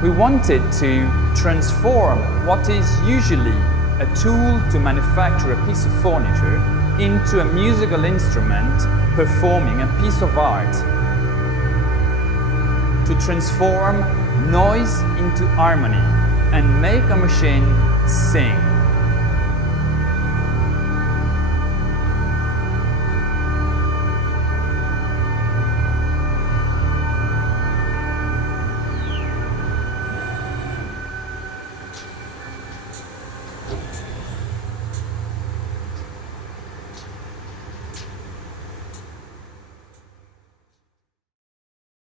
We wanted to transform what is usually a tool to manufacture a piece of furniture into a musical instrument performing a piece of art. To transform noise into harmony and make a machine sing.